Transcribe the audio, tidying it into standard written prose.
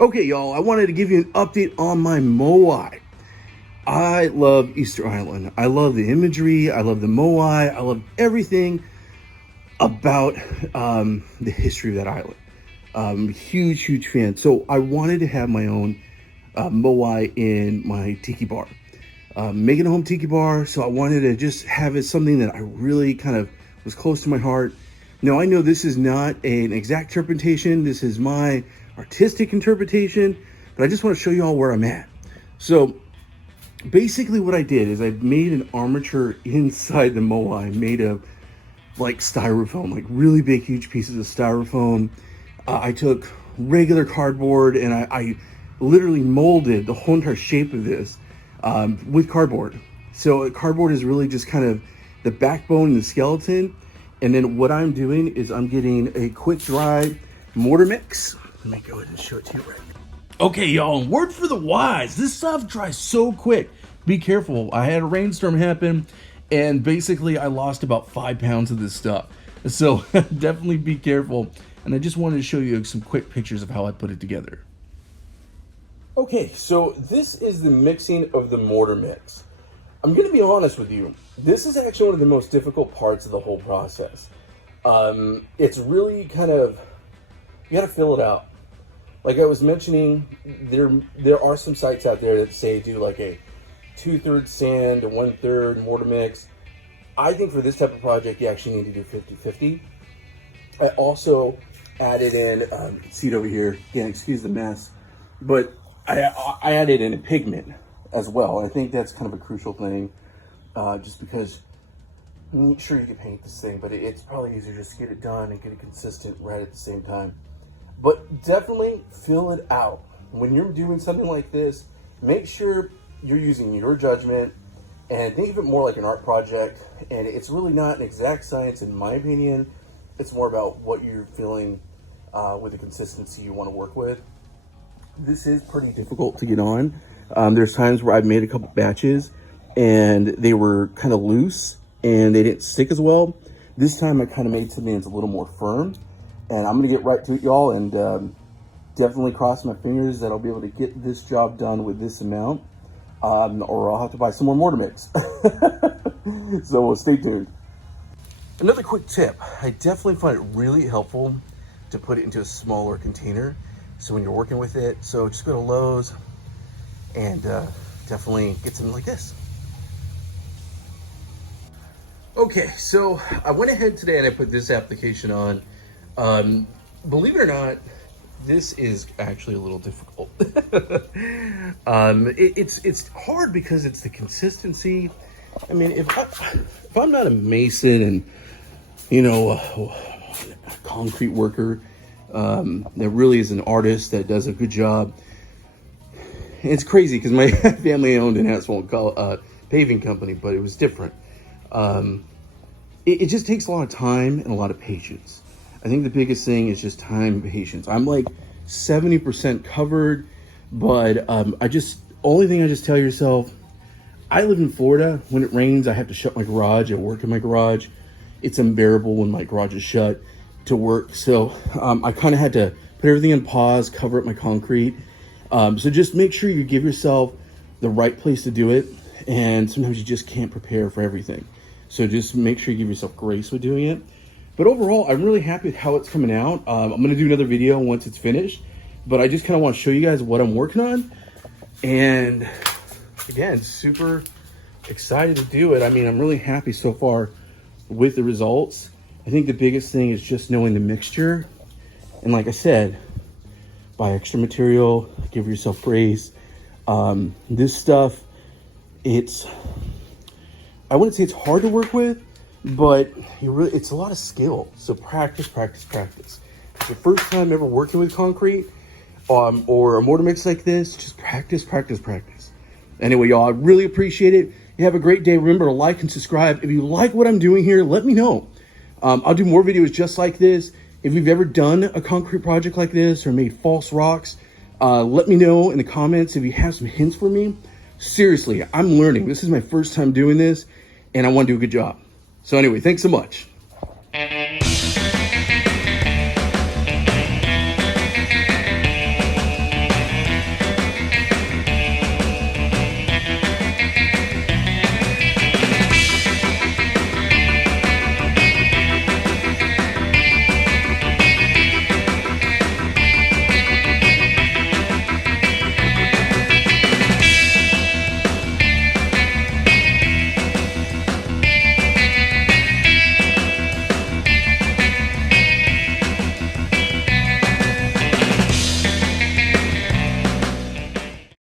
Okay, y'all, I wanted to give you an update on my Moai. I love Easter Island. I love the imagery. I love the Moai. I love everything about the history of that island. Huge, huge fan. So I wanted to have my own Moai in my Tiki Bar. Making a home Tiki Bar, so I wanted to just have it something that I really kind of was close to my heart. Now, I know this is not an exact interpretation. This is my artistic interpretation, but I just want to show you all where I'm at. So basically what I did is I made an armature inside the Moai made of like styrofoam, like really big, huge pieces of styrofoam. I took regular cardboard and I literally molded the whole entire shape of this with cardboard. So cardboard is really just kind of the backbone and the skeleton. And then what I'm doing is I'm getting a quick dry mortar mix. Let me go ahead and show it to you right now. Okay, y'all, word for the wise. This stuff dries so quick. Be careful. I had a rainstorm happen and basically I lost about 5 pounds of this stuff. So definitely be careful. And I just wanted to show you some quick pictures of how I put it together. Okay, so this is the mixing of the mortar mix. I'm going to be honest with you. This is actually one of the most difficult parts of the whole process. It's really kind of, you got to fill it out. Like I was mentioning, there are some sites out there that say do like a 2/3 sand, a 1/3 mortar mix. I think for this type of project, you actually need to do 50-50. I also added in, you can see it over here. Again, excuse the mess, but I added in a pigment as well. I think that's kind of a crucial thing, just because I'm sure you can paint this thing, but it's probably easier just to get it done and get it consistent right at the same time. But definitely fill it out. When you're doing something like this, make sure you're using your judgment and think of it more like an art project. And it's really not an exact science, in my opinion. It's more about what you're feeling with the consistency you want to work with. This is pretty difficult to get on. There's times where I've made a couple batches and they were kind of loose and they didn't stick as well. This time I kind of made something that's a little more firm. And I'm going to get right to it, y'all, and definitely cross my fingers that I'll be able to get this job done with this amount, or I'll have to buy some more mortar mix. So stay tuned. Another quick tip. I definitely find it really helpful to put it into a smaller container. So when you're working with it, so just go to Lowe's and definitely get something like this. Okay, so I went ahead today and I put this application on. Believe it or not, this is actually a little difficult. It's hard because it's the consistency. I mean, if I'm not a mason and, you know, a concrete worker, that really is an artist that does a good job. It's crazy because my family owned an asphalt paving company, but it was different. It just takes a lot of time and a lot of patience. I think the biggest thing is just time and patience. I'm like 70% covered, but only thing I just tell yourself, I live in Florida. When it rains, I have to shut my garage. I work in my garage. It's unbearable when my garage is shut to work. So I kind of had to put everything on pause, cover up my concrete. So just make sure you give yourself the right place to do it. And sometimes you just can't prepare for everything. So just make sure you give yourself grace with doing it. But overall, I'm really happy with how it's coming out. I'm going to do another video once it's finished. But I just kind of want to show you guys what I'm working on. And again, super excited to do it. I mean, I'm really happy so far with the results. I think the biggest thing is just knowing the mixture. And like I said, buy extra material, give yourself grace. This stuff, I wouldn't say it's hard to work with, but it's a lot of skill. So practice, practice, practice. If it's your first time ever working with concrete or a mortar mix like this, just practice, practice, practice. Anyway, y'all, I really appreciate it. You have a great day. Remember to like and subscribe. If you like what I'm doing here, let me know. I'll do more videos just like this. If you've ever done a concrete project like this or made false rocks, let me know in the comments if you have some hints for me. Seriously, I'm learning. This is my first time doing this, and I want to do a good job. So anyway, thanks so much.